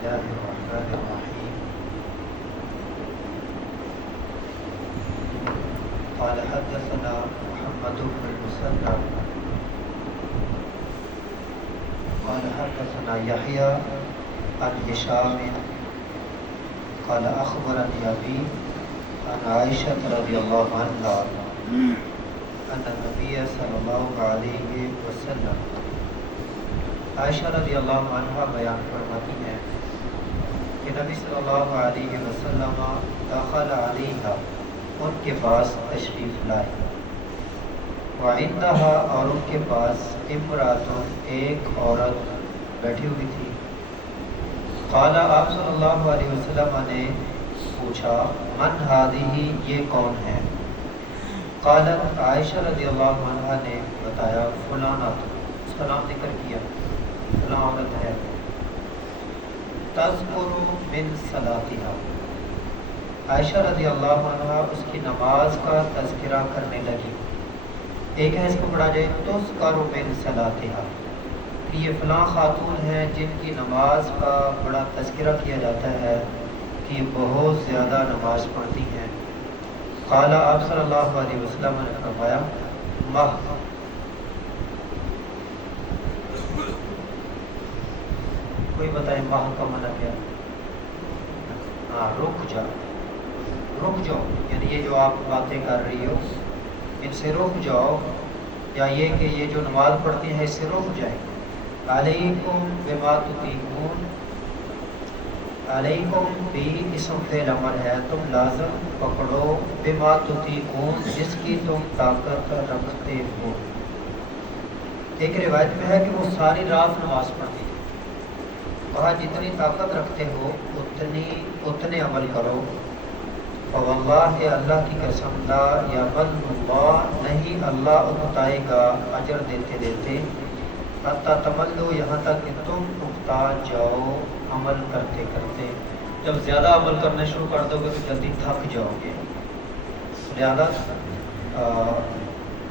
الله الرحمن الرحيم قال حدثنا محمد بن المثنى قال حدثنا يحيى عن هشام قال أخبرني أبي عن عائشة رضي الله عنها أن النبي صلى الله عليه وسلم عائشہ رضی اللہ عنہ بیان فرماتی ہیں کہ نبی صلی اللہ علیہ وسلم دخل علیہا ان کے پاس تشریف لائے وعندها اور ان کے پاس امراتن ایک عورت بیٹھی ہوئی تھی قال آپ صلی اللہ علیہ وسلم نے پوچھا من هذه یہ کون ہے قالت عائشہ رضی اللہ عنہ نے بتایا فلانا اس کا نام ذکر کیا فلاں عورت ہے تذکر من صلاتها عائشہ رضی اللہ عنہ اس کی نماز کا تذکرہ کرنے لگی ایک ہے اس کو پڑھا جائے تذکر من صلاتها کہ یہ فلاں خاتون ہیں جن کی نماز کا بڑا تذکرہ کیا جاتا ہے کہ یہ بہت زیادہ نماز پڑھتی ہیں قال آپ صلی اللہ علیہ وسلم نے فرمایا مہ کوئی بتائے ماہ کا معنی کیا؟ ہاں رک جاؤ یعنی یہ جو آپ باتیں کر رہی ہو ان سے رک جاؤ یا یہ کہ یہ جو نماز پڑھتی ہیں اس سے رک جائیں علیکم بما تطیقون علیکم بھی اسم فعل امر ہے تم لازم پکڑو بما تطیقون جس کی تم طاقت رکھتے ہو ایک روایت میں ہے کہ وہ ساری رات نماز پڑھتی ہے کہا جتنی طاقت رکھتے ہو اتنے عمل کرو فواللہ اللہ کی قسم لا یمل اللہ نہیں اللہ اکتائے گا اجر دیتے دیتے حتی تملو یہاں تک کہ تم اکتا جاؤ عمل کرتے کرتے جب زیادہ عمل کرنا شروع کر دو گے تو جلدی تھک جاؤ گے لہذا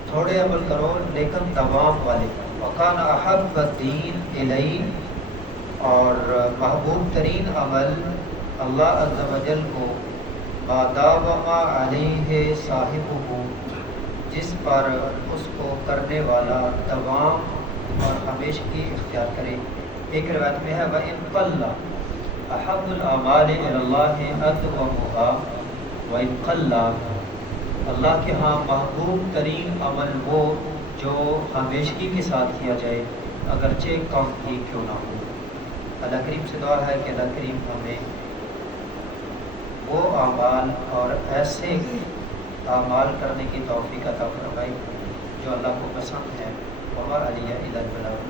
تھوڑے عمل کرو لیکن دوام والے وکان احب الدین الی اور محبوب ترین عمل اللہ عز و جل کو ماداوما علیہ صاحبہ جس پر اس کو کرنے والا دوام اور ہمیشگی اختیار کرے ایک روایت میں ہے وَإِن قَلَّ أَحَبُّ الْأَعْمَالِ إِلَى اللَّهِ أَدْوَمُهَا وَإِن قَلَّ اللہ کے ہاں محبوب ترین عمل وہ جو ہمیشگی کے ساتھ کیا جائے اگرچہ کم ہی کیوں نہ ہو اللہ کریم سے دعا ہے کہ اللہ کریم ہمیں وہ اعمال اور ایسے اعمال کرنے کی توفیق عطا فرمائے جو اللہ کو پسند ہے وما علیہ الا البلاغ